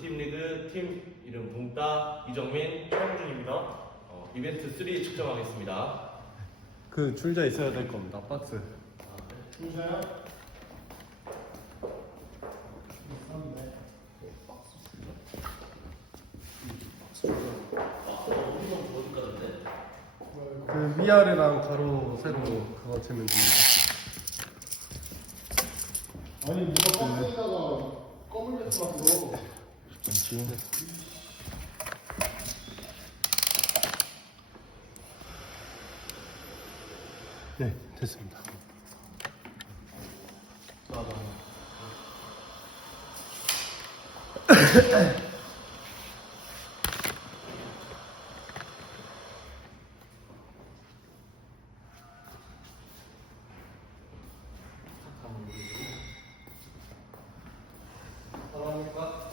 팀 리그 팀 이름 붕따 이정민 최영준입니다. 어, 이벤트 3 측정하겠습니다. 그 줄자 있어야 될 겁니다. 박스. 주세요. 그 위아래랑 가로 세로 그거 재면 됩니다. 아니 누가 박스에다가 검은 개수 만들어. 네, 됐습니다. 사람이니까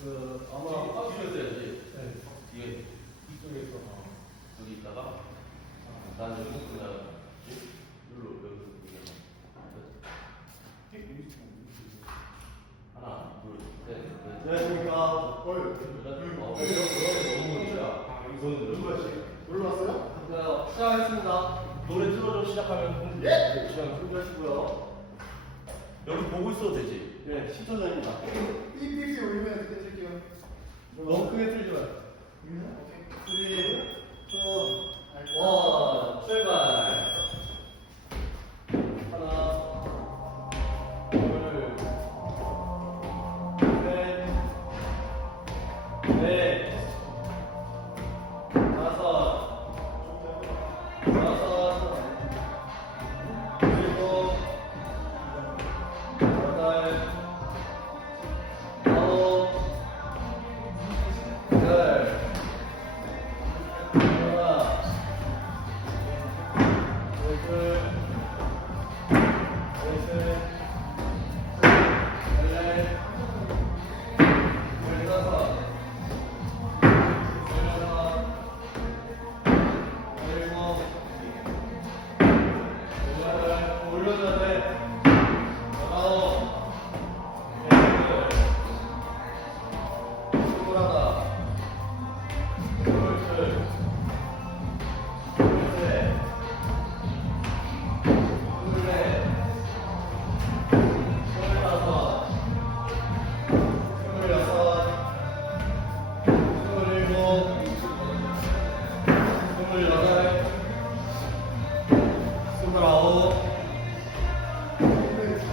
그 아마 뒤에 있어야지. 뒤에 이쪽에서 어, 여기 있다가 난 여기 그냥 여기로 여기 여기 하나 안녕하십니까. 어이. 어, 이거 너무 힘들어. 이거는 누구지? 놀러 왔어요? 자, 시작하겠습니다. 노래 틀어줘 시작하면 예! 시간 준비하시고요. 여기 보고 있어도 되지? 네, 10초 전입니다. 삐삐삐 울리면 그때 쓸게요. 너무 크게 틀지 마요. 오케이. 3, 2, 1, 출발!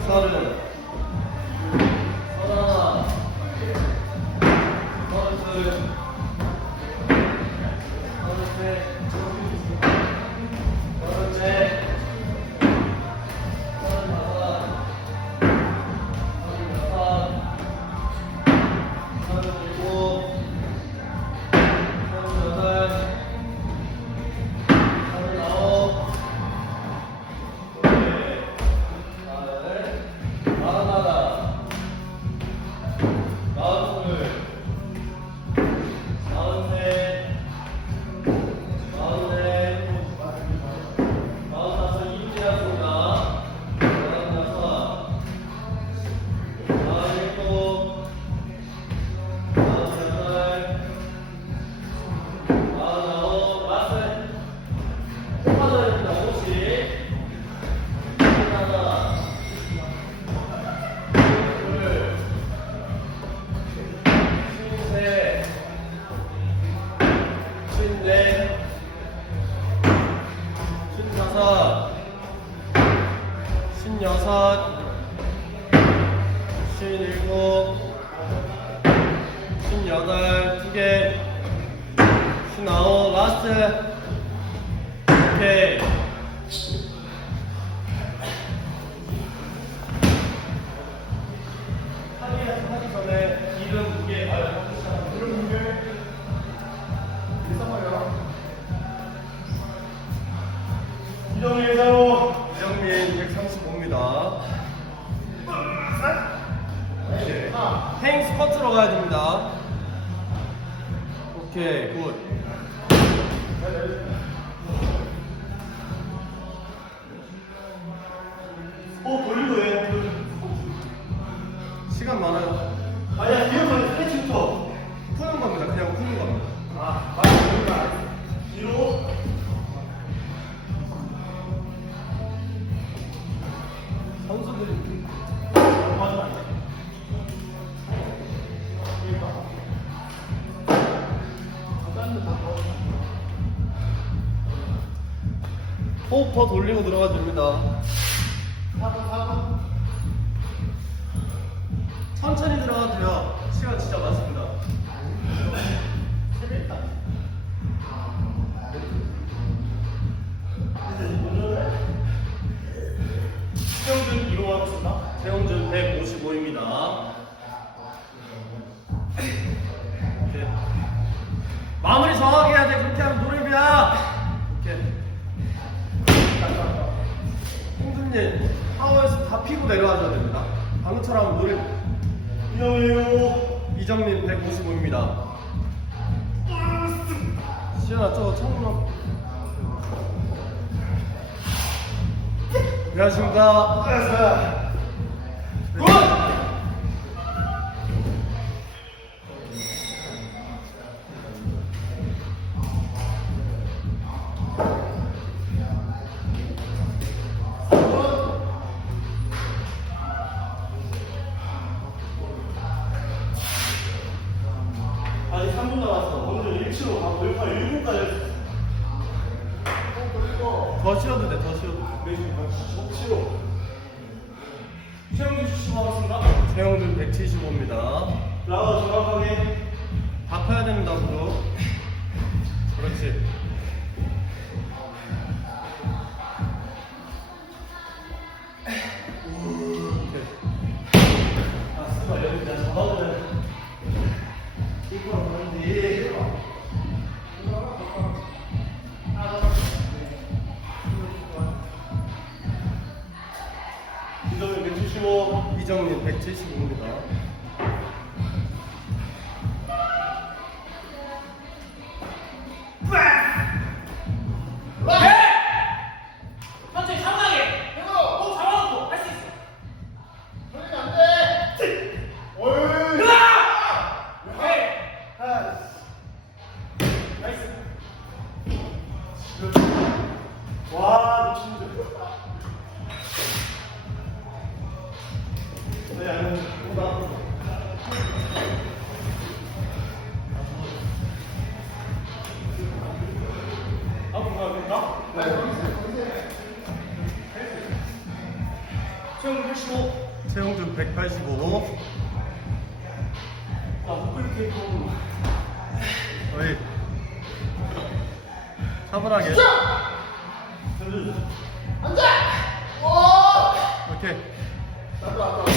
서른, 넷, 다섯, 여섯, 일곱, 여덟, 두 개, 아홉, 라스트. 오케이. 오케이 굿. 어 돌리고 해. 시간 많아요. 아니야, 뒤에서 스트레칭부터. 푸는 겁니다. 그냥 푸는 겁니다. 아, 맞아. 뒤로. 선수들이 호흡 더 돌리고 들어가 줍니다. 천천히 들어가도 돼요. 시간 진짜 많습니다. 다 피고 내려가셔야 됩니다. 방금처럼 노림. 위험해요. 이정민 155입니다. 시연아, 저 창문. 안녕하십니까. 아직 더 쉬어도 돼, 더 쉬어도 돼. 6치로. 수영준 시작하겠습니다. 세영준 175입니다. 라가 정확하게. 다 펴야 됩니다, 앞으로. 그렇지. 아, 스파 175. 이정민 175입니다. 최용준 185. 아, 못 그렇게 했고. 어이. 차분하게. 오케이. 가자,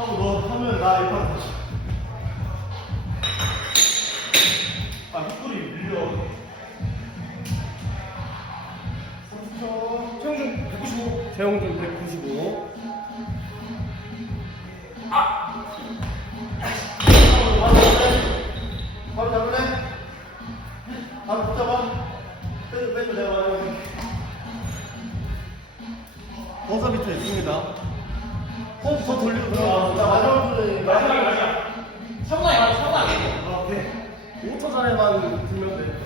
하고 너 하면 나 일번 최용준 195. 바로 잡을래? 바로 붙잡아. 빼줘, 빼줘, 내가 말해. 버섯 밑에 있습니다. 호흡 더 돌리고 아, 들어가. 나 마지막 마지막에 마지막. 차분하게 가자, 차분하게. 아, 오케이. 5초 전에만 들면 돼.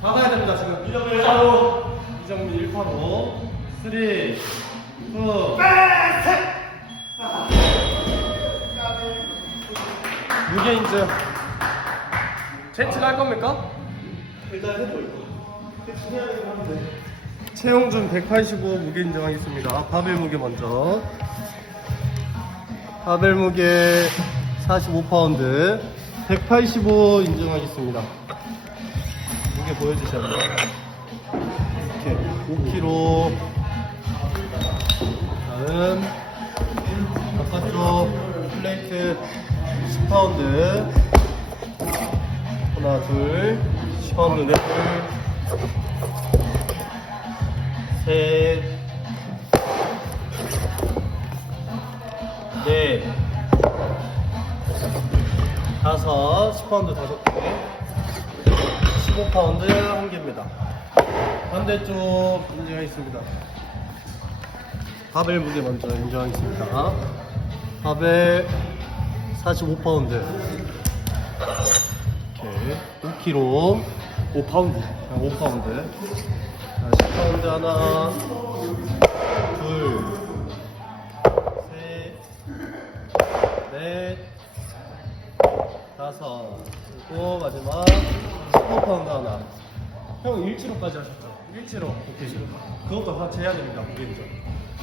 다 가야 됩니다, 지금. 이정민 바로. 이정민 185. 3, 2, 무게 인증. 채팅 할 겁니까? 일단 해보 이거. 최용준 185 무게 인정하겠습니다. 바벨 무게 먼저. 바벨 무게 45파운드. 185 인정하겠습니다. 이렇게 보여주셔야 돼요. 이렇게 5kg. 다음 바깥쪽 플레이트 10파운드. 하나, 둘, 10파운드 넷, 셋, 넷, 다섯, 10파운드 다섯 개, 15파운드 한 개입니다. 반대쪽 인증하겠습니다. 바벨 무게 먼저 인정하겠습니다. 바벨 45파운드. 이렇게 5kg, 5파운드, 5파운드. 자, 10파운드 하나, 둘, 셋, 넷, 다섯, 그리고 마지막 15파운드 하나. 형 1kg까지 하셨죠? 1kg. 오케이. 그것도 같이 해야 됩니다, 무게 인정.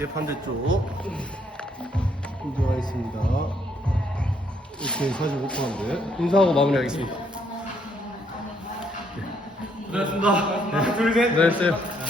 예, 이렇게 반대쪽. 공정하겠습니다. 이렇게 45%인데. 인사하고 마무리하겠습니다. 네. 고생하셨습니다. 네. 둘셋. 고생하셨어요.